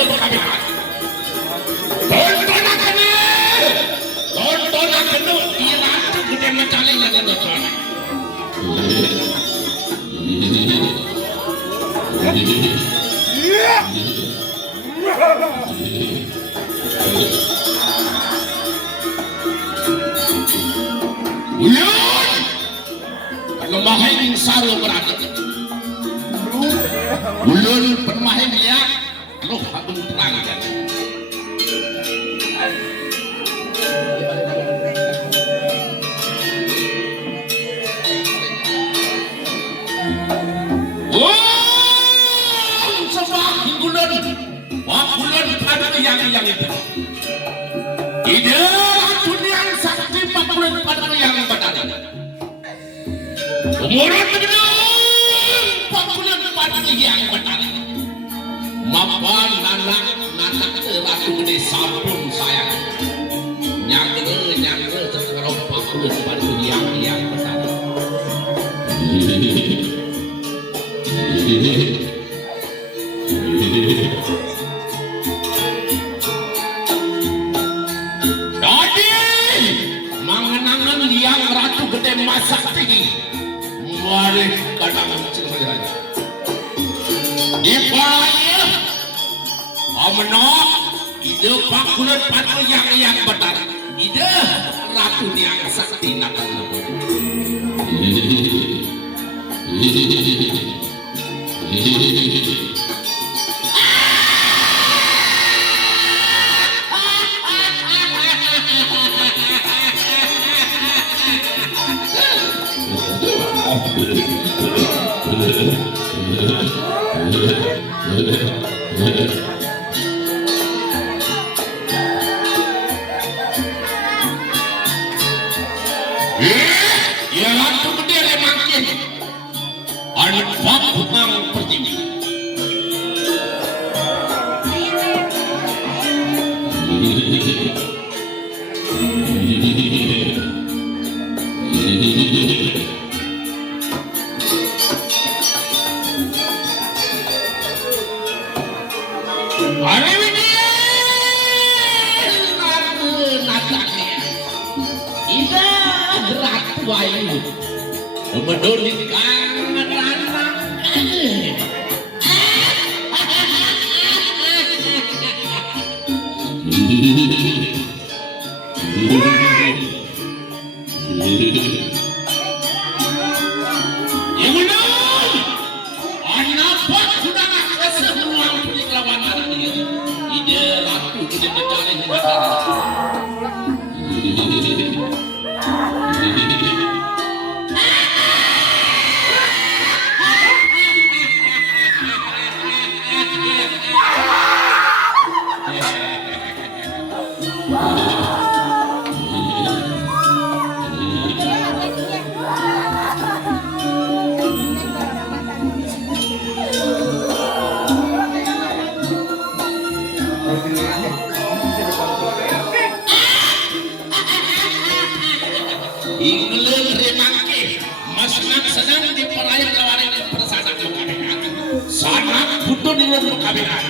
lo berkawinan. Tontonakan lo di ratu gede mencari lagi tontonan. Ulun, pengemahing saru berada. Ulun pengemahing ya, lo habun terang kan. Yang itu ide dunia sakti pakulan pada yang badana umurun gedung pakulan pada yang badana mapan nanak ratu gede sampun sayang nyangge sekarang pakulan pada yang badana yang ratu gede masak tinggi mari kadang ceritanya dipaya amenok ide pakulan patu yang benar ide ratu yang sakti nakal ya ratu gede makin anak fakang pertiwi mendolik kangen anak sedang di perayaan kawarin persana perkawinan. Sanak butuh di luar perkawinan.